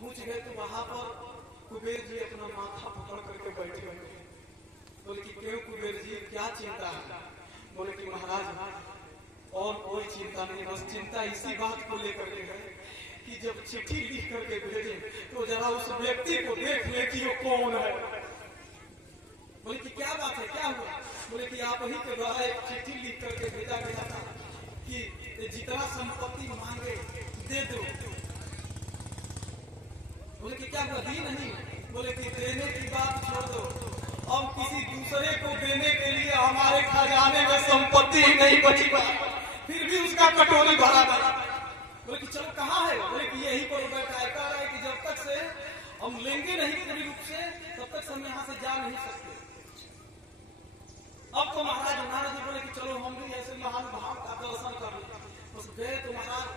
पहुंच गए तो वहां पर कुबेर जी अपना माथा पकड़ करके बैठे हुए। बोले कि क्यों कुबेर जी, क्या चिंता है? बोले कि महाराज और कोई चिंता नहीं, बस चिंता इसी बात को लेकर के है कि जब चिट्ठी लिख करके भेजे तो जरा उस व्यक्ति को देख ले कि वो कौन है। बोले कि क्या बात है, क्या हुआ? बोले कि आप ही के द्वारा एक चिट्ठी लिख करके भेजा गया था कि जितना संपत्ति मांगे दे दो। बोले कि क्या दी नहीं? बोले कि देने की बात छोड़ दो, अब किसी दूसरे को देने के लिए हमारे खजाने में संपत्ति ही नहीं बची, फिर भी उसका कटोरी भरा था। बोले कि चलो कहाँ है? बोले कि यहीं पर बैठा है। कह रहा है कि जब तक से हम लेंगे नहीं पूरी रूप से तब तक हम यहाँ से जा नहीं सकते। अब तो महाराज जी बोले कि चलो हम भी ऐसे महान भाव का दर्शन कर ले। बस गए तो महाराज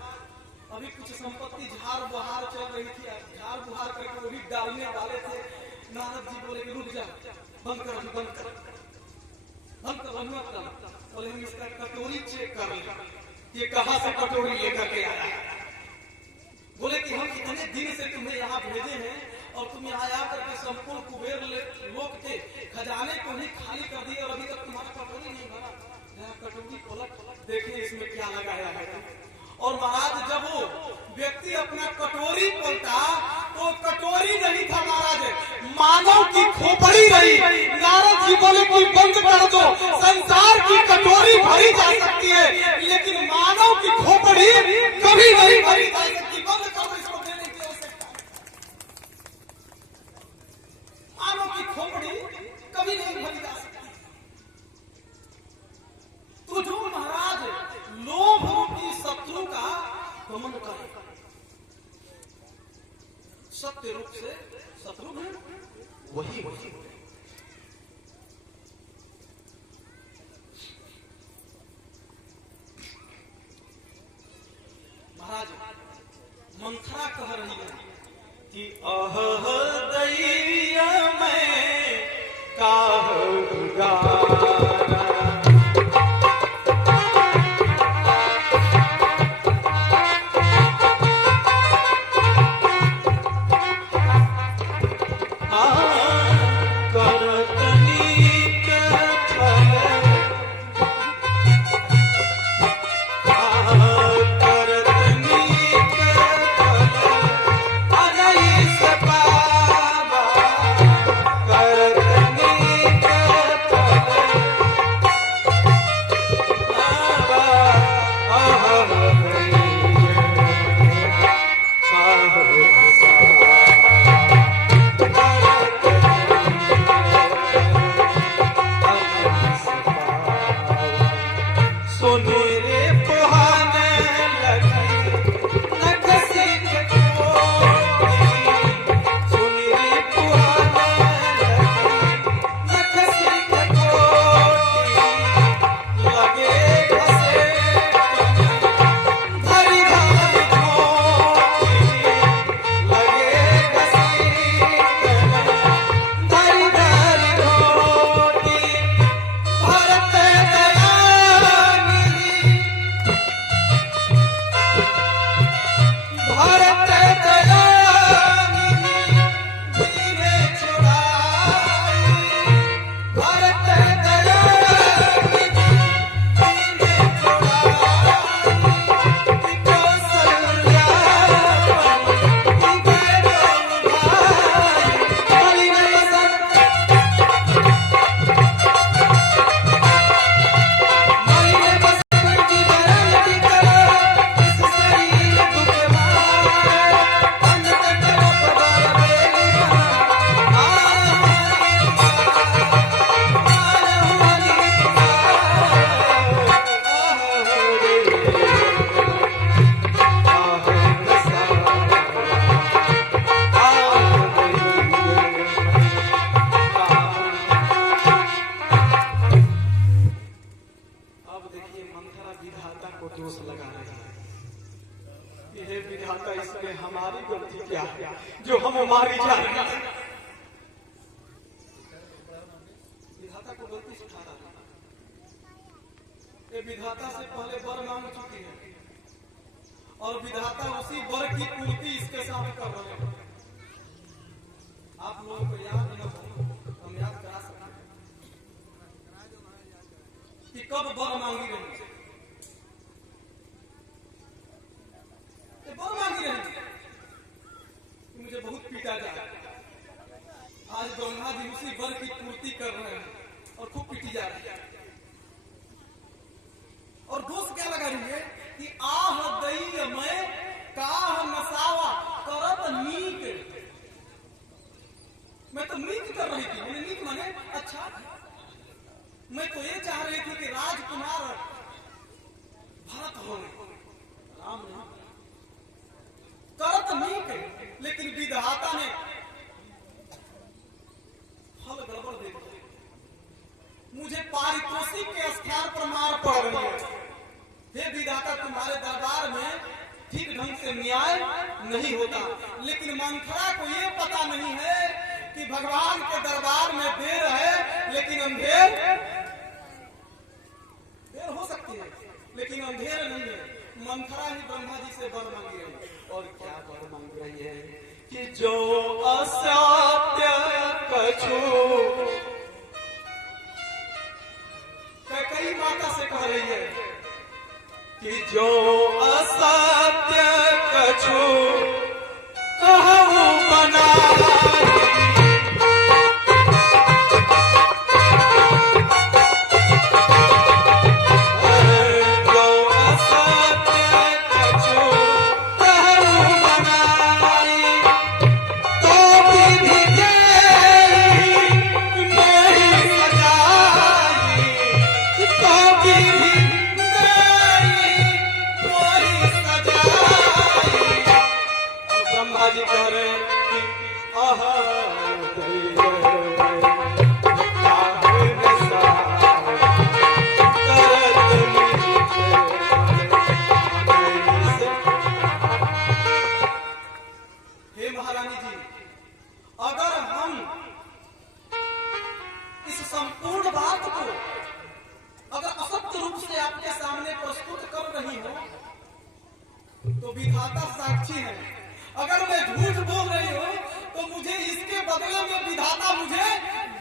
अभी कुछ संपत्ति झाड़ बुहार चल रही थी, झाड़ बुहार करके वो भी डालने वाले थे। नारद जी बोले कि रुक जा, बंद कर, बंद कर, बंद कर। बोले हम इसका कटोरी चेक कर ले, ये कहाँ से कटोरी लेकर के आया है। बोले कि हम इतने दिन से तुम्हें यहाँ भेजे हैं और तुम यहाँ आकर के संपूर्ण कुबेर लोक के खजाने को ही खाली कर दिए और अभी तक तुम्हारा कटोरी नहीं भरा। यहाँ कटोरी पलट देखे इसमें क्या लगाया है। और महाराज जब वो व्यक्ति अपना कटोरी पलटा तो कटोरी नहीं था महाराज, मानव की खोपड़ी रही। नारद जी बोले कोई बंद कर दो, संसार की कटोरी भरी जा सकती है लेकिन मानव की खोपड़ी कभी नहीं भरी जा सकती। बंद कर दो, इसको देने की आवश्यकता। मानव की खोपड़ी कभी नहीं भरी जा सकती। तो जो महाराज लोभ की शत्रु का दमन करे, सत्य रूप से शत्रु है वही महाराज मंथरा कह रही है कि अह दैया मैं काहुगा। जो हम मारी जा रही है। विधाता को गलती से उठा रहा है। विधाता से पहले वर मांग चुकी है और विधाता उसी वर की पूर्ति इसके साथ कर रहे हैं। आप लोगों को याद न हो, हम याद करा सकते कि कब बर मांगी रही, बर मांगी रही कि मुझे बहुत पीटा जाए। आज ब्रह्मा जी उसी बर की पूर्ति कर रहे हैं और खूब पीटी जा रही है। और दोस्त क्या लगा रही है कि आह दई मैं काह नसावा करत नीक, मैं तो नीक कर रही थी। मैंने नीक माने अच्छा, मैं तो ये चाह रही थी कि राजकुमार भरत हो, राम नहीं करत नीक, लेकिन विधाता ने फल गड़बड़ दे दिया। मुझे पारितोषिक के स्थान पर मार पड़ रही है। हे विधाता, तुम्हारे दरबार में ठीक ढंग से न्याय नहीं होता, लेकिन मंथरा को ये पता नहीं है कि भगवान के दरबार में देर है, लेकिन अंधेर देर हो सकती है, लेकिन अंधेर नहीं है। मंथरा ही ब्रह्मा जी से वर मांगी रही है। और क्या वर मांग रही है कि जो असत्य कछु, कई माता से कह रही है कि जो असत्य कछु कहूं बना, तो विधाता साक्षी है। अगर मैं झूठ बोल रही हूँ तो मुझे इसके बदले में विधाता मुझे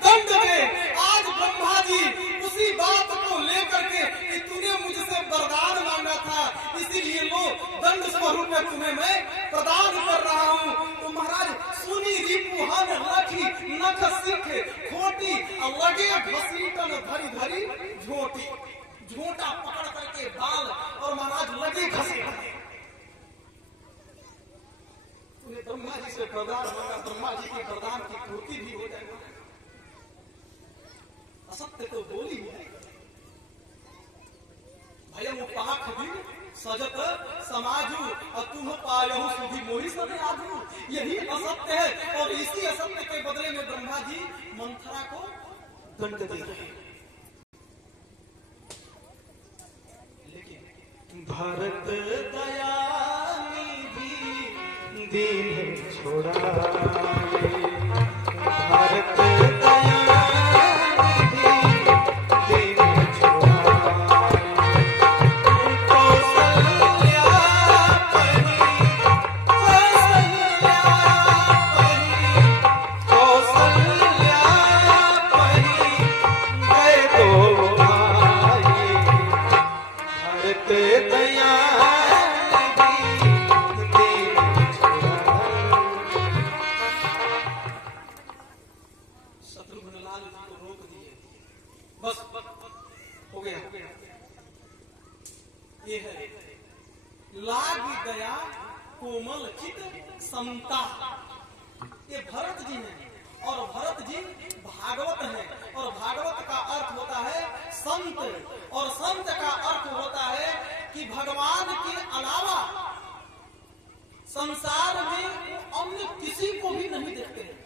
दंड दे। आज ब्रह्मा जी उसी बात को लेकर के कि तूने मुझसे वरदान मांगा था, इसीलिए लो दंड स्वरूप में तुम्हें मैं प्रदान कर रहा हूँ। तो महाराज सुनी रिपुहन लखी नख सिख खोटी, लगे घसीटन धरी धरी झोटी, झोटा पकड़ करके बाल और महाराज लगे घसीटने। ब्रह्मा जी से वरदान मांगा, ब्रह्मा जी के वरदान की पूर्ति भी हो जाएगी। असत्य तो बोली है भैया, वो पाख भी सजत समाजू और तुम पायहु सुधी मोही सब आजू, यही असत्य है। और इसी असत्य के बदले में ब्रह्मा जी मंथरा को दंड दे रहे हैं। लेकिन भरत दया दीन छोड़ा, भारत दया दीन छोड़ा, कौशल्या परी, कौशल्या परी, कौशल्या परी गए दो भाई, भारत दया ये है लागी दया कोमल चित समता। ये भरत जी हैं और भरत जी भागवत हैं और भागवत का अर्थ होता है संत और संत का अर्थ होता है कि भगवान के अलावा संसार में अन्य किसी को भी नहीं देखते हैं,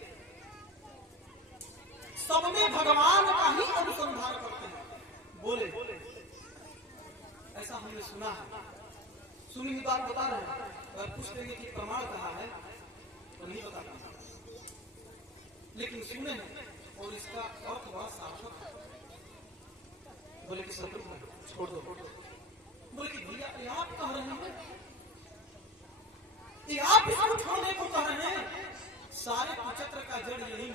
सब में भगवान का ही अनुसंधान करते हैं। बोले ऐसा हमने सुना है, सुनी हुई बात बता रहे हैं। अगर पूछ लेंगे कि प्रमाण कहाँ है तो नहीं बता पाता, लेकिन सुने हैं और इसका अर्थ बड़ा सार्थक है। बोले कि सब छोड़ दो, बोले कि भैया ये आप कह रहे हैं, ये आप इसको छोड़ने को कह रहे हैं, सारे कुचक्र का जड़ यही